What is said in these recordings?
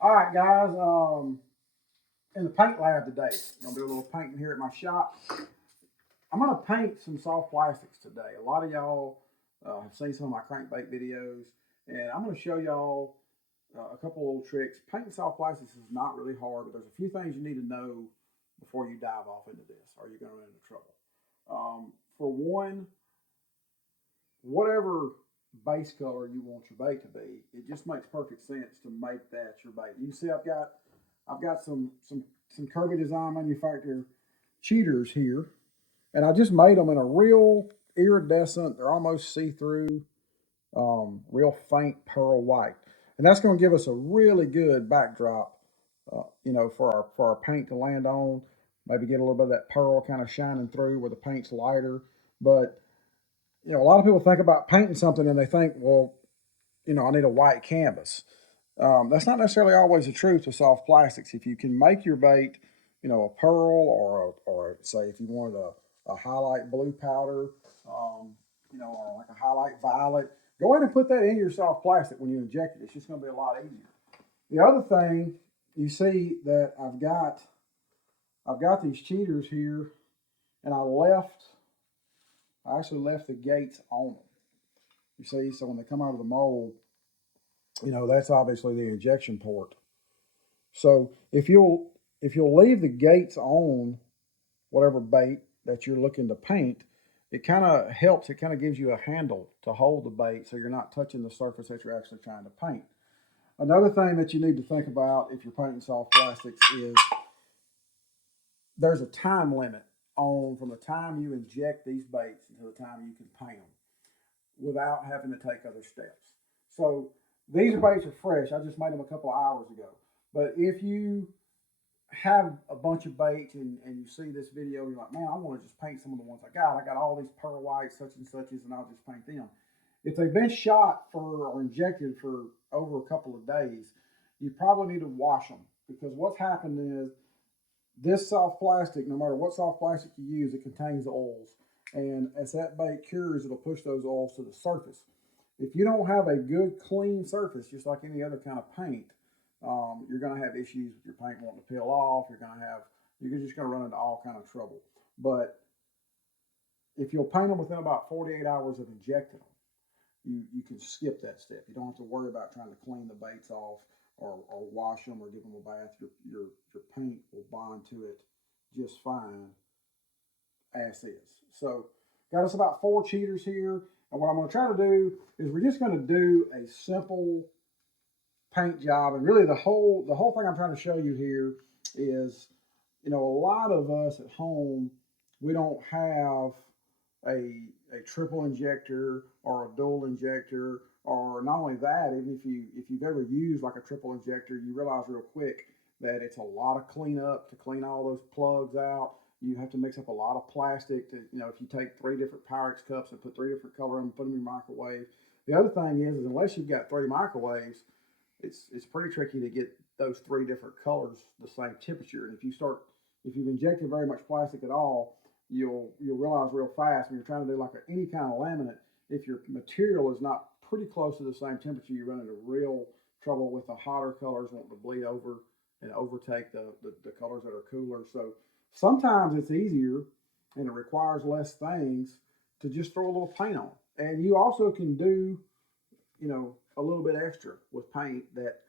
All right, guys. In the paint lab today, I'm gonna do a little painting here at my shop. I'm gonna paint some soft plastics today. A lot of y'all have seen some of my crankbait videos, and I'm gonna show y'all a couple little tricks. Painting soft plastics is not really hard, but there's a few things you need to know before you dive off into this, or you're gonna run into trouble. For one, whatever base color you want your bait to be, it just makes perfect sense to make that your bait. You can see I've got some Kirby Design Manufacturer cheaters here, and I just made them in a real iridescent. They're almost see-through, real faint pearl white, and that's going to give us a really good backdrop. For our paint to land on. Maybe get a little bit of that pearl kind of shining through where the paint's lighter. But a lot of people think about painting something and they think, well, I need a white canvas. That's not necessarily always the truth with soft plastics. If you can make your bait, a pearl or say if you wanted a highlight blue powder, or like a highlight violet, go ahead and put that in your soft plastic when you inject it. It's just going to be a lot easier. The other thing you see that I've got these cheaters here, and I actually left the gates on them. You see, so when they come out of the mold, that's obviously the injection port. So if you'll leave the gates on whatever bait that you're looking to paint, it kind of helps. It kind of gives you a handle to hold the bait, so you're not touching the surface that you're actually trying to paint. Another thing that you need to think about if you're painting soft plastics is there's a time limit on from the time you inject these baits until the time you can paint them without having to take other steps. So these baits are fresh. I just made them a couple of hours ago. But if you have a bunch of baits and you see this video and you're like, man, I want to just paint some of the ones I got. I got all these pearl whites, such and suches, and I'll just paint them. If they've been shot for or injected for over a couple of days, you probably need to wash them because what's happened is this soft plastic, no matter what soft plastic you use, it contains oils. And as that bait cures, it'll push those oils to the surface. If you don't have a good, clean surface, just like any other kind of paint, you're going to have issues with your paint wanting to peel off. You're just going to run into all kind of trouble. But if you'll paint them within about 48 hours of injecting them, you can skip that step. You don't have to worry about trying to clean the baits off or wash them or give them a bath. Your paint will bond to it just fine as is. So got us about 4 cheaters here. And what I'm going to try to do is we're just going to do a simple paint job. And really the whole thing I'm trying to show you here is, a lot of us at home, we don't have a triple injector or a dual injector, or not only that, even if you've ever used like a triple injector, you realize real quick that it's a lot of cleanup to clean all those plugs out. You have to mix up a lot of plastic to, if you take 3 different Pyrex cups and put 3 different color and put them in your microwave. The other thing is unless you've got 3 microwaves, it's pretty tricky to get those 3 different colors the same temperature. And if you've injected very much plastic at all, you'll realize real fast when you're trying to do like any kind of laminate, if your material is not pretty close to the same temperature, you run into real trouble with the hotter colors wanting to bleed over and overtake the colors that are cooler. So sometimes it's easier and it requires less things to just throw a little paint on. And you also can do, a little bit extra with paint that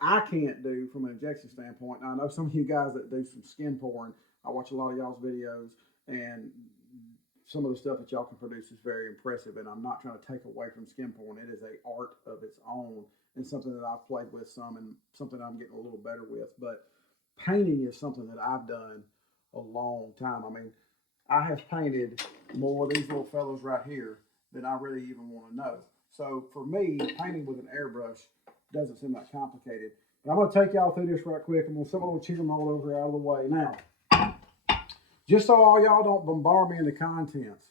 I can't do from an injection standpoint. Now, I know some of you guys that do some skin pouring. I watch a lot of y'all's videos, and some of the stuff that y'all can produce is very impressive. And I'm not trying to take away from skin pouring. It is a art of its own and something that I've played with some and something I'm getting a little better with. But painting is something that I've done a long time. I mean, I have painted more of these little fellows right here than I really even want to know. So for me, painting with an airbrush doesn't seem that complicated. But I'm going to take y'all through this right quick. I'm going to set my little cheater mold over out of the way. Now, just so all y'all don't bombard me in the contents,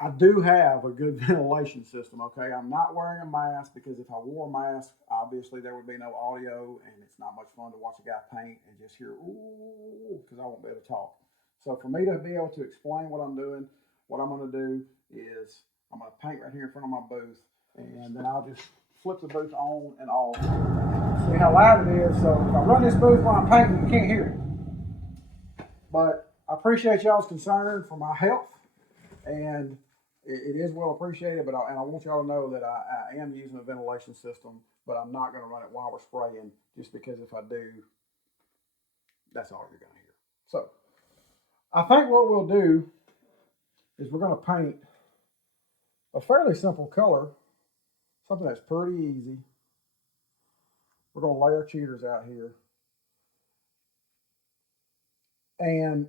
I do have a good ventilation system, okay? I'm not wearing a mask because if I wore a mask, obviously there would be no audio and it's not much fun to watch a guy paint and just hear, ooh, because I won't be able to talk. So for me to be able to explain what I'm doing, what I'm going to do is I'm going to paint right here in front of my booth and then I'll just flip the booth on and off. See how loud it is. So if I run this booth while I'm painting, you can't hear it. But I appreciate y'all's concern for my health, and it is well appreciated. But I want y'all to know that I am using a ventilation system, but I'm not going to run it while we're spraying, just because if I do, that's all you're going to hear. So I think what we'll do is we're going to paint a fairly simple color, something that's pretty easy. We're going to lay our cheaters out here. And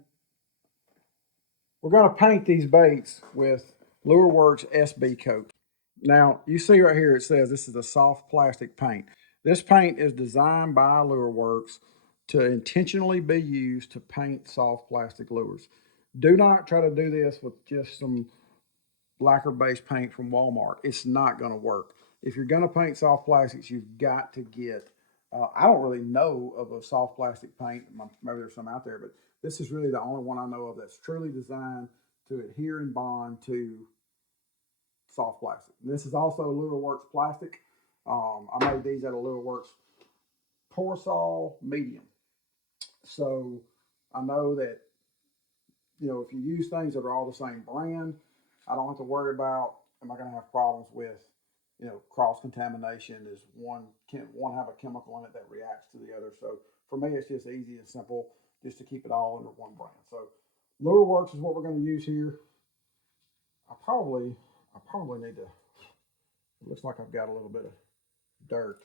we're going to paint these baits with Lure Works SB coat. Now, you see right here, it says this is a soft plastic paint. This paint is designed by Lure Works to intentionally be used to paint soft plastic lures. Do not try to do this with just some lacquer-based paint from Walmart. It's not going to work. If you're going to paint soft plastics, you've got to get, I don't really know of a soft plastic paint. Maybe there's some out there, but this is really the only one I know of that's truly designed to adhere and bond to soft plastic. And this is also Lure Works plastic. I made these out of Lure Works Porsol Medium. So I know that, if you use things that are all the same brand, I don't have to worry about, am I going to have problems with, cross contamination? Does one have a chemical in it that reacts to the other? So for me, it's just easy and simple just to keep it all under one brand. So Lure Works is what we're going to use here. I probably need to, it looks like I've got a little bit of dirt.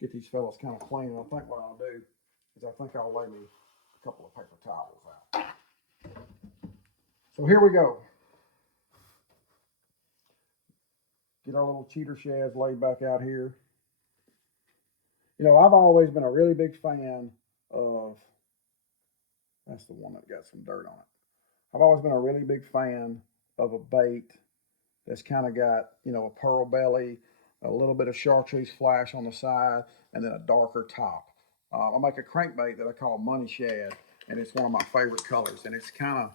Get these fellas kind of clean. And I think what I'll do is I'll lay me a couple of paper towels out. So here we go. Get our little cheater sheds laid back out here. I've always been a really big fan of, that's the one that got some dirt on it. I've always been a really big fan of a bait that's kind of got, a pearl belly, a little bit of chartreuse flash on the side, and then a darker top. I make a crankbait that I call Money Shad, and it's one of my favorite colors. And that's kind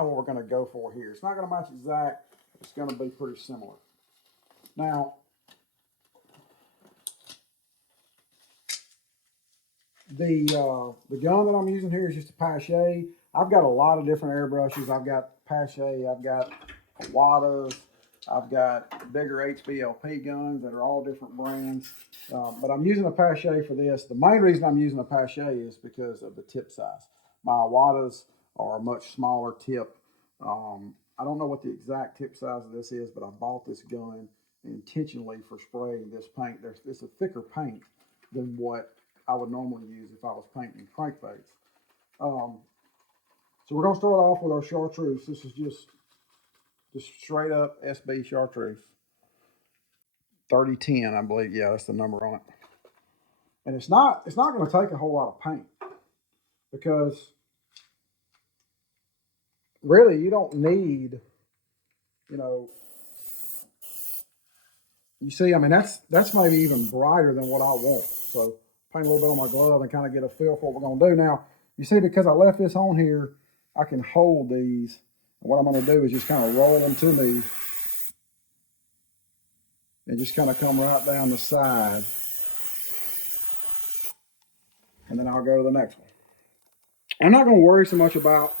of what we're going to go for here. It's not going to match exact. It's going to be pretty similar. Now, the gun that I'm using here is just a Pache. I've got a lot of different airbrushes. I've got Pache, I've got Wadas, I've got bigger HBLP guns that are all different brands. But I'm using a Pache for this. The main reason I'm using a Pache is because of the tip size. My Wadas are a much smaller tip. I don't know what the exact tip size of this is, but I bought this gun intentionally for spraying this paint. It's a thicker paint than what I would normally use if I was painting crankbaits. So we're going to start off with our chartreuse. This is just straight up SB chartreuse. 3010, I believe. Yeah, that's the number on it. And it's not going to take a whole lot of paint, because really you don't need, you see, I mean, that's maybe even brighter than what I want. So paint a little bit on my glove and kind of get a feel for what we're going to do. Now, you see, because I left this on here, I can hold these. And what I'm going to do is just kind of roll them to me and just kind of come right down the side. And then I'll go to the next one. I'm not going to worry so much about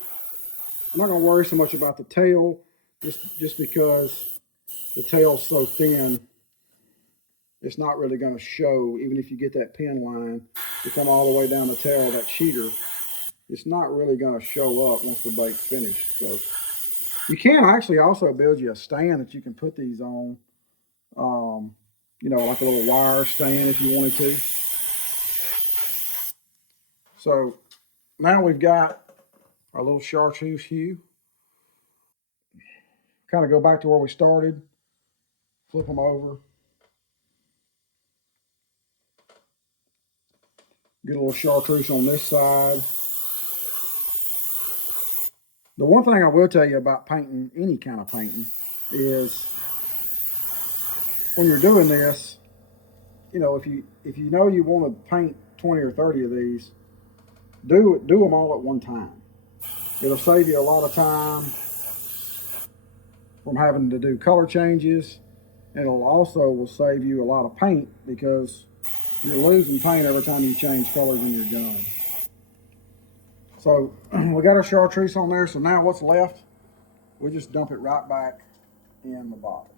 the tail, just because the tail's so thin. It's not really going to show, even if you get that pin line to come all the way down the tail of that cheater. It's not really going to show up once the bait's finished. So you can actually also build you a stand that you can put these on, like a little wire stand if you wanted to. So now we've got our little chartreuse hue. Kind of go back to where we started, flip them over. Get a little chartreuse on this side. The one thing I will tell you about painting, any kind of painting, is when you're doing this, if you know you want to paint 20 or 30 of these, do them all at one time. It'll save you a lot of time from having to do color changes. It'll also will save you a lot of paint because you're losing paint every time you change colors in your gun. So we got our chartreuse on there. So now what's left? We just dump it right back in the bottle.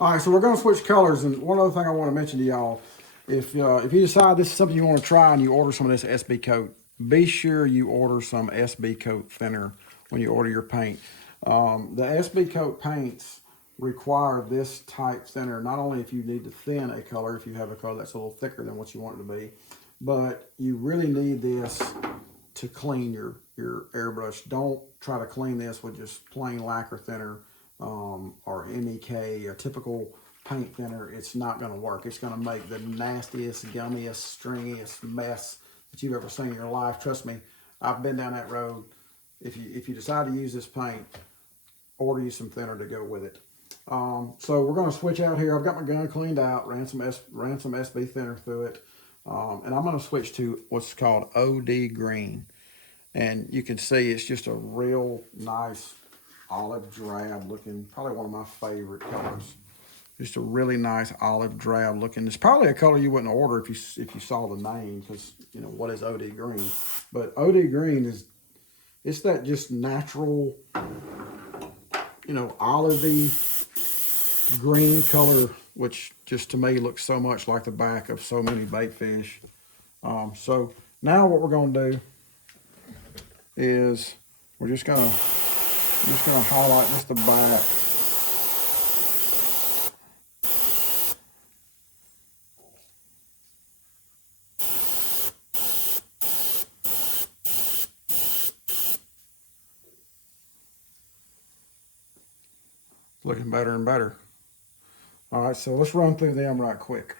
All right, so we're going to switch colors. And one other thing I want to mention to y'all, if you decide this is something you want to try and you order some of this SB coat, be sure you order some SB coat thinner when you order your paint. The SB coat paints require this type thinner, not only if you need to thin a color, if you have a color that's a little thicker than what you want it to be, but you really need this to clean your airbrush. Don't try to clean this with just plain lacquer thinner or MEK, a typical paint thinner. It's not going to work. It's going to make the nastiest, gummiest, stringiest mess that you've ever seen in your life. Trust me, I've been down that road. If you decide to use this paint, order you some thinner to go with it. So we're going to switch out here. I've got my gun cleaned out, ran some SB thinner through it, and I'm going to switch to what's called OD green. And you can see it's just a real nice olive drab looking, probably one of my favorite colors. Just a really nice olive drab looking. It's probably a color you wouldn't order if you saw the name, because you know what is OD green. But OD green it's that just natural, olivey green color, which just to me looks so much like the back of so many bait fish. So now what we're going to do is we're just gonna highlight just the back. Looking better and better. All right, so let's run through them right quick.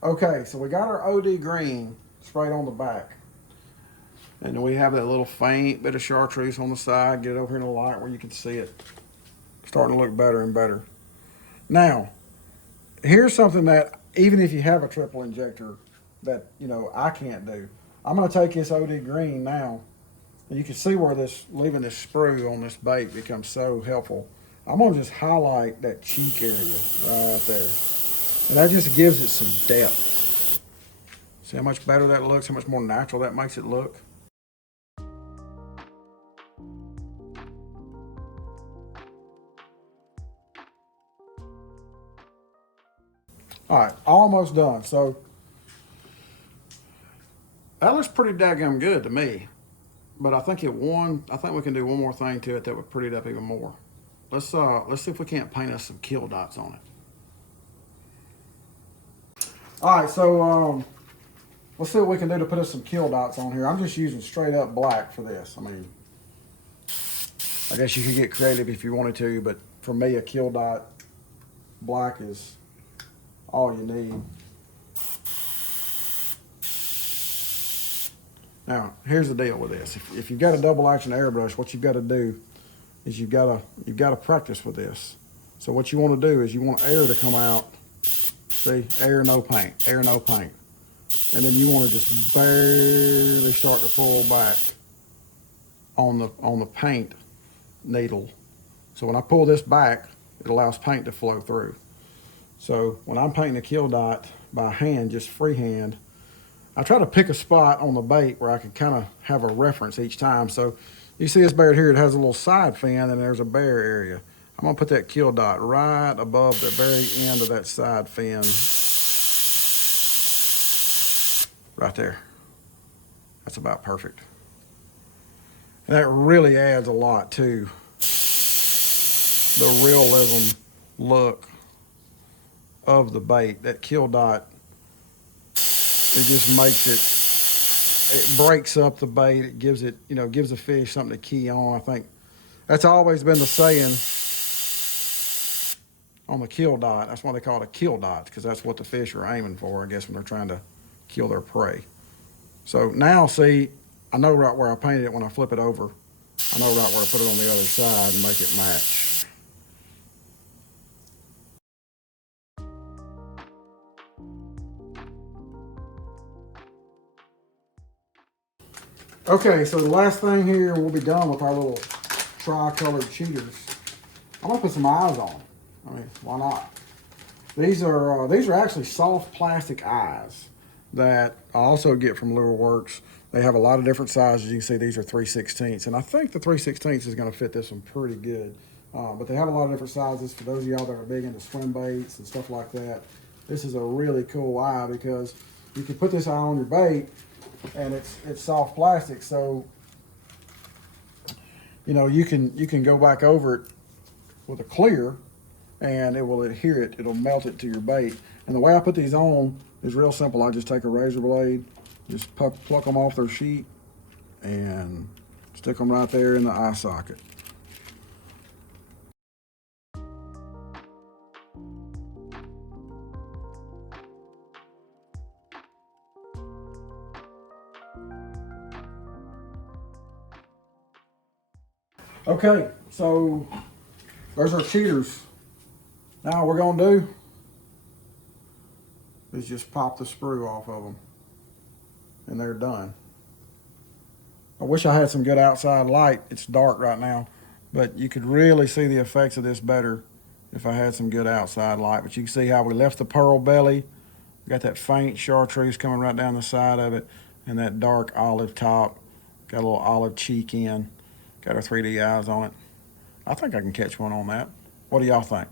Okay, so we got our OD green sprayed on the back. And then we have that little faint bit of chartreuse on the side. Get it over here in the light where you can see it. Starting to look better and better. Now, here's something that even if you have a triple injector that, I can't do. I'm going to take this OD green now. And you can see where leaving this sprue on this bait becomes so helpful. I'm going to just highlight that cheek area right there. And that just gives it some depth. See how much better that looks, how much more natural that makes it look? All right, almost done. So that looks pretty daggum good to me. But I think we can do one more thing to it that would pretty it up even more. Let's see if we can't paint us some kill dots on it. All right, so let's see what we can do to put us some kill dots on here. I'm just using straight up black for this. I mean, I guess you could get creative if you wanted to, but for me, a kill dot black is all you need. Now, here's the deal with this. If you've got a double action airbrush, what you've got to do is you've got to practice with this. So what you want to do is you want air to come out. See, air, no paint, air, no paint. And then you want to just barely start to pull back on the paint needle. So when I pull this back, it allows paint to flow through. So when I'm painting a kill dot by hand, just freehand, I try to pick a spot on the bait where I can kind of have a reference each time. So you see this bear here, it has a little side fin and there's a bear area. I'm gonna put that kill dot right above the very end of that side fin. Right there. That's about perfect. And that really adds a lot to the realism look of the bait. That kill dot, it just makes it breaks up the bait. It gives it, gives the fish something to key on. I think that's always been the saying on the kill dot. That's why they call it a kill dot, because that's what the fish are aiming for, I guess, when they're trying to kill their prey. So now, see, I know right where I painted it when I flip it over. I know right where to put it on the other side and make it match. Okay, so the last thing here, we'll be done with our little tri-colored cheaters. I'm gonna put some eyes on them. I mean, why not? These are actually soft plastic eyes that I also get from Lure Works. They have a lot of different sizes. You can see these are 3/16, and I think the 3/16 is going to fit this one pretty good. But they have a lot of different sizes for those of y'all that are big into swim baits and stuff like that. This is a really cool eye because you can put this eye on your bait, and it's soft plastic, so you can go back over it with a clear and it will adhere it. It'll melt it to your bait. And the way I put these on is real simple. I just take a razor blade, just pluck them off their sheet, and stick them right there in the eye socket. Okay, so there's our cheaters. Now what we're gonna do is just pop the sprue off of them, and they're done. I wish I had some good outside light. It's dark right now, but you could really see the effects of this better if I had some good outside light. But you can see how we left the pearl belly. We got that faint chartreuse coming right down the side of it, and that dark olive top. Got a little olive cheek in. Got our 3D eyes on it. I think I can catch one on that. What do y'all think?